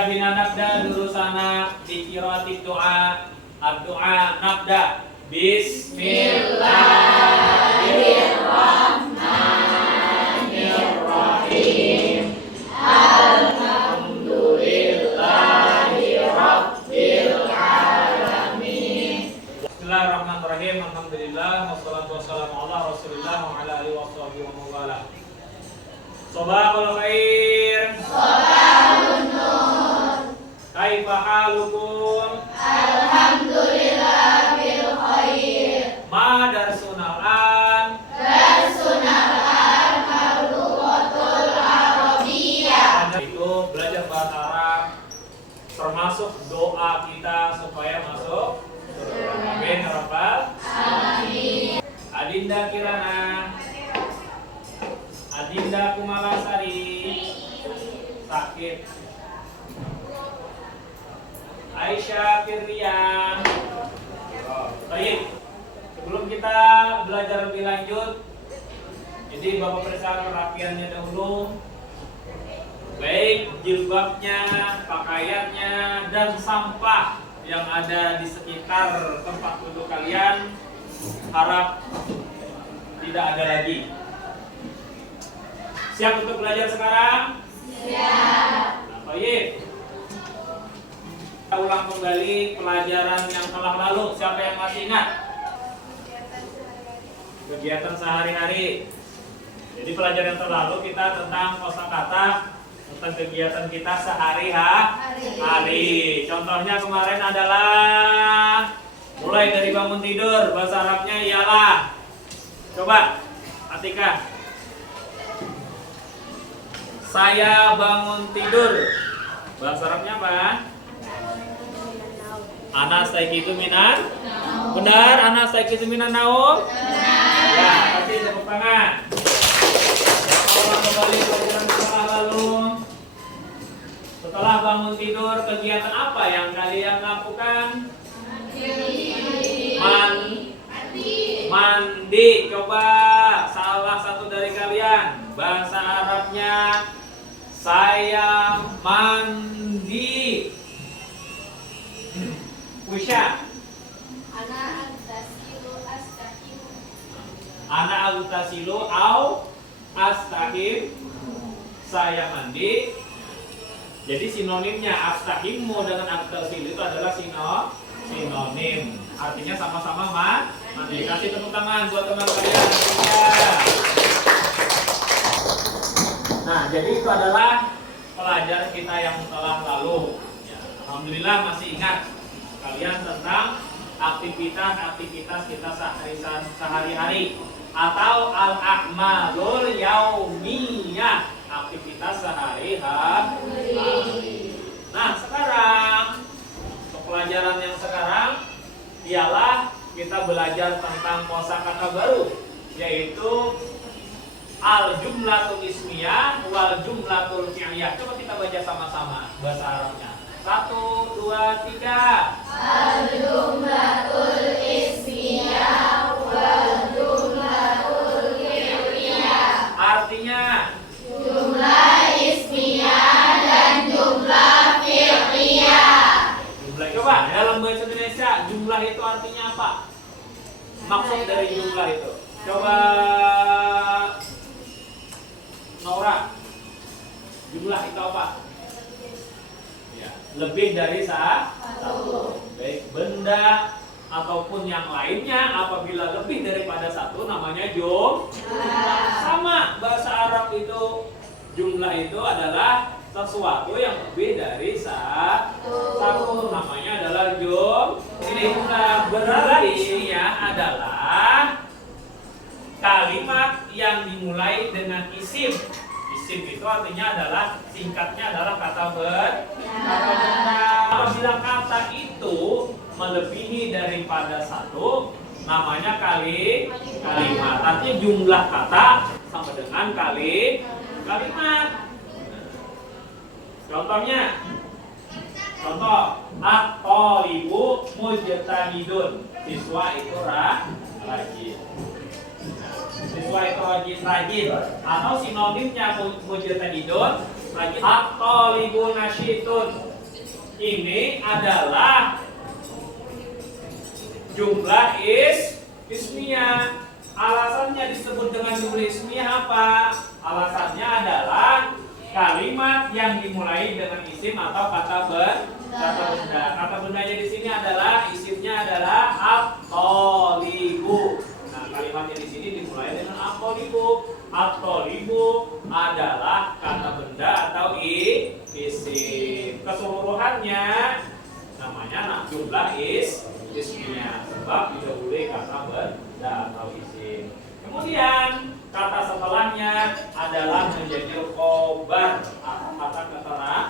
Baik, bina nabda durusana di qiraatid doa. Ad-doa nabda. Bismillahirrahmanirrahim. Alhamdulillahi rabbil alamin. Bismillahirrahmanirrahim. Alhamdulillah wassalatu wassalamu ala Rasulillah wa ala alihi washabihi wa mawala. Sabahul khair. Sabahun nur. Kaifa halukum? Alhamdulillah bil khair. Ma darsunal an? Darsunal an Lughatul Arabiyyah. Itu belajar bahasa Arab termasuk doa kita supaya masuk surga. Amin ya rabbal Amin. Adinda Kirana, Adinda Kumalasari sakit. Aisyah Firrian. Baik. Sebelum kita belajar lebih lanjut, jadi Bapak periksa kerapiannya dahulu. Baik jilbabnya, pakaiannya, dan sampah yang ada di sekitar tempat duduk kalian, harap tidak ada lagi. Siap untuk belajar sekarang? Siap. Baik. Kita ulang kembali pelajaran yang telah lalu. Siapa yang masih ingat? Kegiatan sehari-hari. Jadi pelajaran yang terlalu kita tentang kosakata, tentang kegiatan kita sehari-hari. Contohnya kemarin adalah mulai dari bangun tidur, bahasa Arabnya ialah. Coba, Atika. Saya bangun tidur. Bahasa Arabnya apa? Ana staiqizu minan. Benar, ana staiqizu minan naum. Ya, kasih tepuk tangan. Ulang kembali pelajaran setelah lalu. Setelah bangun tidur, kegiatan apa yang kalian lakukan? Mandi. Coba salah satu dari kalian. Bahasa Arabnya saya mandi. Wisha. Ana agtasilu au astahim. Saya mandi. Jadi sinonimnya astahimu dengan agtasilu itu adalah sinonim. Artinya sama-sama mandi. Kasih tepuk tangan buat teman kalian. Ya. Nah, jadi itu adalah pelajaran kita yang telah lalu. Ya, alhamdulillah masih ingat kalian tentang aktivitas kita sehari-hari atau al-a'malul yaumiyah, aktivitas sehari-hari. Nah, sekarang untuk pelajaran yang sekarang ialah kita belajar tentang kosakata baru, yaitu al-jumlatul ismiyah wal jumlatul fi'liyah. Coba kita baca sama-sama bahasa Arabnya. 1, 2, 3. Al-jumlatul ismiyah wal jumlatul fi'liyah. Artinya Jumlah ismiyah dan jumlah fi'liyah. jumlah. Coba dalam bahasa Indonesia jumlah itu artinya apa? Maksud dari jumlah itu. Coba Nora. Jumlah itu apa? Ya, lebih dari satu. Baik, benda ataupun yang lainnya apabila lebih daripada satu namanya jumlah. Sama bahasa Arab itu jumlah itu adalah sesuatu yang lebih dari satu namanya adalah jumlah. Ini berarti ya adalah kalimat yang dimulai dengan isim. Isim itu artinya adalah singkatnya adalah kata benda. Apabila kata itu melebihi daripada satu namanya kalimat. Artinya jumlah kata sama dengan kalimat. Contohnya, contoh at-thalibu mujtahidun. Siswa itu rajin. Siswa itu rajin. Atau sinonimnya mujtahidun Lagi at-thalibun nasyitun. Ini adalah jumlah ismiyah. Alasannya disebut dengan jumlah ismiyah apa? Alasannya adalah kalimat yang dimulai dengan isim atau kata benda. Kata bendanya di sini adalah isimnya adalah at-thalibu. Nah, kalimatnya di sini dimulai dengan at-thalibu. At-thalibu adalah kata benda atau isim. Keseluruhannya namanya jumlah ismiyah sebab didahului kata benda atau isim. Kemudian kata setelahnya adalah menjadi khobar atau kata keterangan.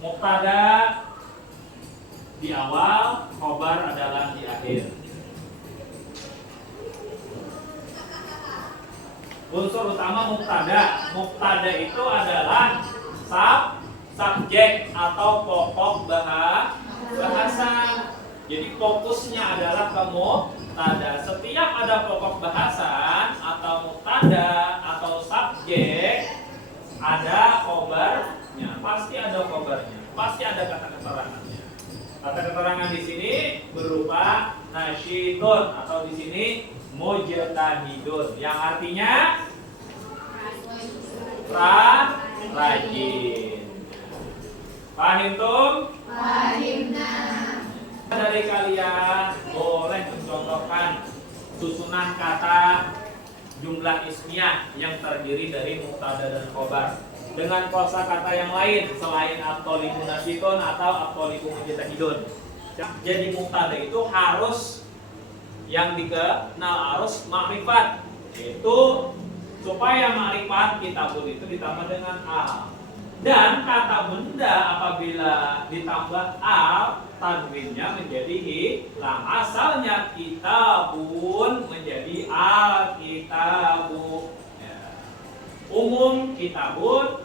Mubtada di awal, khobar adalah di akhir. Unsur utama mubtada. Mubtada itu adalah subjek atau pokok bahasa. Jadi fokusnya adalah ke mubtada. Setiap ada pokok bahasan atau mubtada atau subjek, ada khobarnya. Pasti ada khobarnya. Pasti ada kata keterangannya. Kata keterangan di sini berupa nasyidun atau di sini mujtahidun, yang artinya rajin. Paham tuh? Fahimna. Dari kalian boleh mencontohkan susunan kata jumlah ismiyah yang terdiri dari mubtada dan khobar dengan kosakata yang lain selain at-thalibun nasyitun atau at-thalibun mujtahidun. Jadi mubtada itu harus yang dikenal harus makrifat, yaitu supaya makrifat kitabun itu ditambah dengan al. Dan kata benda apabila ditambah al, tanwinnya menjadi hilang. Asalnya kitabun menjadi al-kitabu. Ya. Umum kitabun,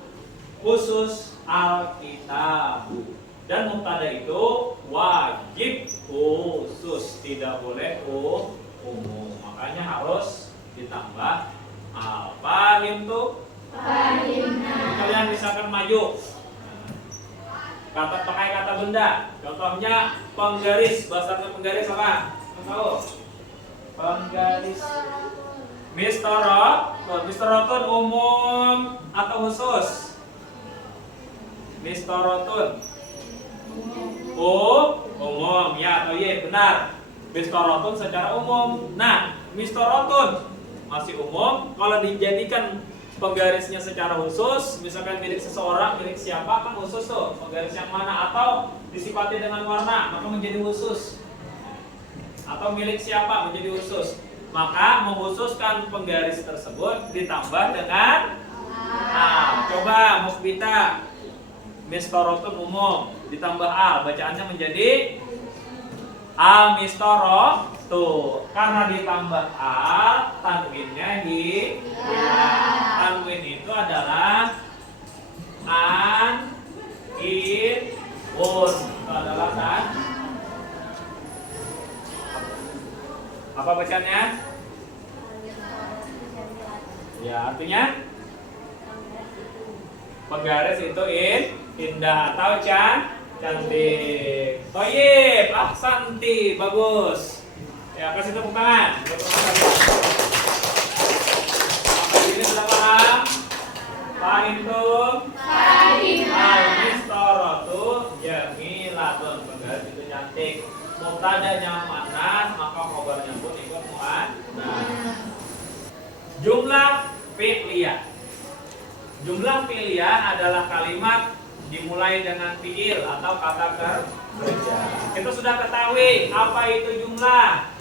khusus al-kitabu. Dan mubtada itu wajib khusus, tidak boleh umum. Makanya harus ditambah al. Paham tuh? Fahimna. Kalian misalkan maju pakai kata benda. Contohnya penggaris. Bahasanya penggaris apa? Tahu? Penggaris. Mistorotun umum atau khusus? Mistorotun umum ya atau iya, benar. Mistorotun secara umum. Nah, mistorotun masih umum. Kalau dijadikan penggarisnya secara khusus, misalkan milik seseorang, milik siapa kan khusus tuh. Penggaris yang mana atau disifati dengan warna, maka menjadi khusus. Atau milik siapa menjadi khusus. Maka mengkhususkan penggaris tersebut ditambah dengan coba Musbita. Mistorotun umum ditambah al, bacaannya menjadi al-mistorotu. Karena ditambah al, tanwinnya hilang. Tanwin itu adalah un. Itu adalah apa bacaannya? Ya, artinya penggaris itu indah atau cantik. Toyib, ahsanti, bagus. Ya, kasih tepuk tangan. Sampai sini sudah paham? Paham tuh? Al-mistoratu jamilatun. Penggaris itu cantik. Mubtadanya muannas, maka khobarnya pun ikut muannas. Jumlah fi'liyah. Jumlah fi'liyah adalah kalimat dimulai dengan fi'il atau kata kerja. Kita sudah ketahui apa itu jumlah.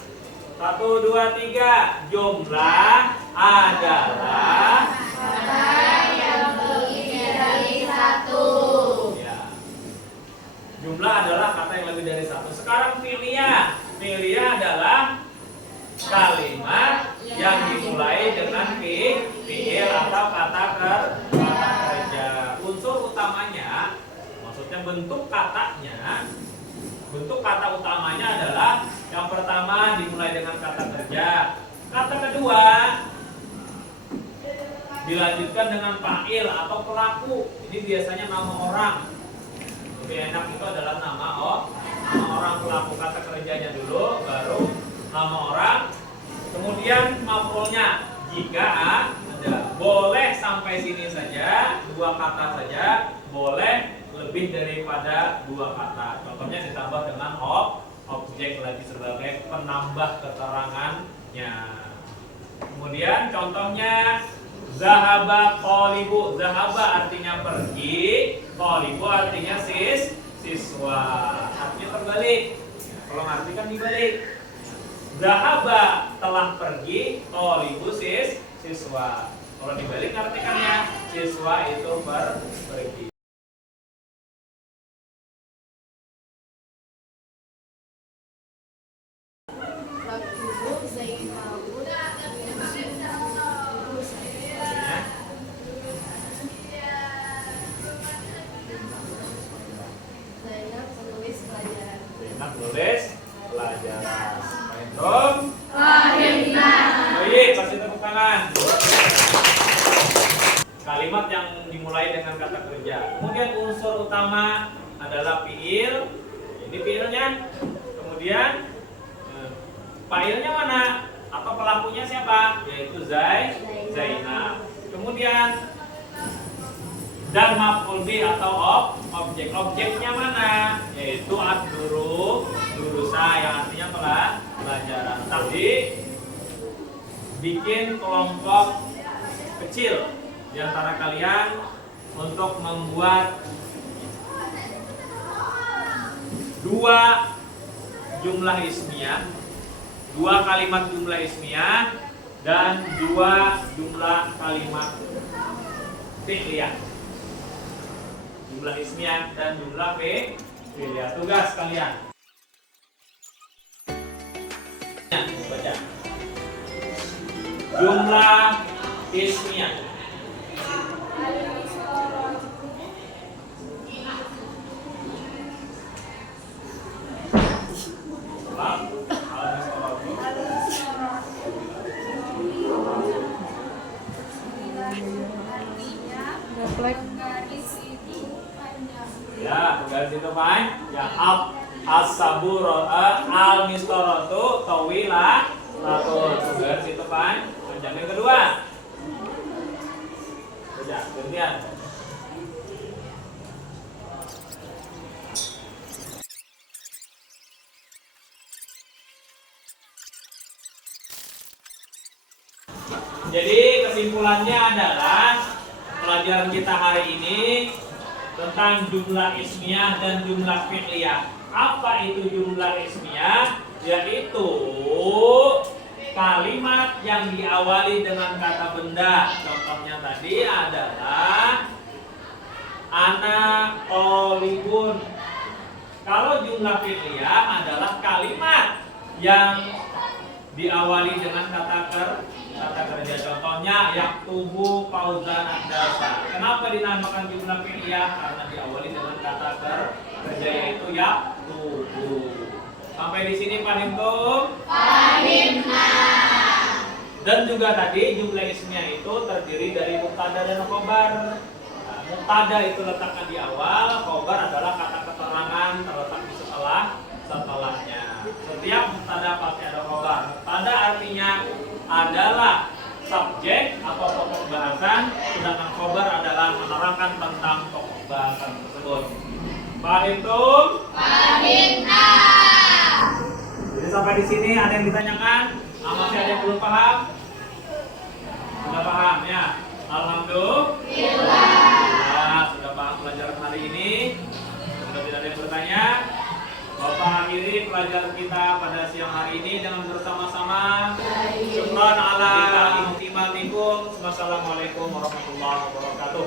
1, 2, 3. Jumlah adalah Kata yang lebih dari satu. ya. Jumlah adalah kata yang lebih dari satu. Sekarang fi'liyah. Fi'liyah adalah kalimat yang dimulai dengan fi'il atau kata kerja. Unsur utamanya, maksudnya bentuk katanya, bentuk kata utamanya adalah yang pertama dimulai dengan kata kerja. Kata kedua dilanjutkan dengan fa'il atau pelaku. Ini biasanya nama orang. Lebih enak itu adalah nama orang, pelaku kata kerjanya dulu, baru nama orang, kemudian maf'ulnya. Jika ada, boleh sampai sini saja, 2 kata saja, boleh lebih daripada 2 kata. Contohnya ditambah dengan objek lagi sebagai penambah keterangannya. Kemudian contohnya zahaba qalibu. Zahaba artinya pergi, qalibu artinya siswa. Artinya terbalik. Kalau ngerti kan dibalik. Zahaba telah pergi, qalibu siswa. Kalau dibalik artikannya siswa itu pergi. Tulis pelajaran. Baik, kasih tepuk tangan. Kalimat yang dimulai dengan kata kerja. Kemudian unsur utama adalah fiil. Ini fiilnya. Kemudian fa'ilnya mana? Atau pelakunya siapa? Yaitu Zainab. Kemudian dan maf'ul bih atau objek. Objeknya mana? Yaitu durusa yang artinya pelajaran. Tapi bikin kelompok kecil di antara kalian untuk membuat 2 jumlah ismiyah, 2 kalimat jumlah ismiyah dan 2 jumlah kalimat fi'liyah. Jumlah ismiyah dan jumlah fi'liyah. Tugas kalian. Baca. Jumlah ismiyah. Ya, garis itu fine. Ya, as-sabur al-mistoratu tawila latul. Garis itu fine. Panjang yang kedua. Baca, gantian. Jadi kesimpulannya adalah pelajaran kita hari ini tentang jumlah ismiyah dan jumlah fi'liyah. Apa itu jumlah ismiyah? Yaitu kalimat yang diawali dengan kata benda. Contohnya tadi adalah ana qalibun. Kalau jumlah fi'liyah adalah kalimat yang diawali dengan kata kerja. Contohnya yaktubu Fauzan ad-darsa. Kenapa dinamakan jumlah fi'liyah? Karena diawali dengan kata kerja yaitu yaktubu. Sampai di sini paham tuh? Fahimna. Dan juga tadi jumlah ismiyah itu terdiri dari mubtada dan khobar. Nah, mubtada itu letaknya di awal, khobar adalah kata keterangan terletak di setelahnya. Setiap mubtada pasti ada khobar. Mubtada artinya adalah subjek atau pokok bahasan, sedangkan khobar adalah menerangkan tentang pokok bahasan tersebut. Paham tuh? Fahimna. Jadi sampai di sini ada yang ditanyakan? Masih ada yang belum paham? Sudah paham ya? Alhamdulillah. Ya, sudah paham pelajaran hari ini. Sudah tidak ada yang bertanya. Bapak akhiri pelajaran kita pada siang hari ini dengan bersama-sama. Syukran ala ihtimamikum. Wassalamualaikum warahmatullahi wabarakatuh.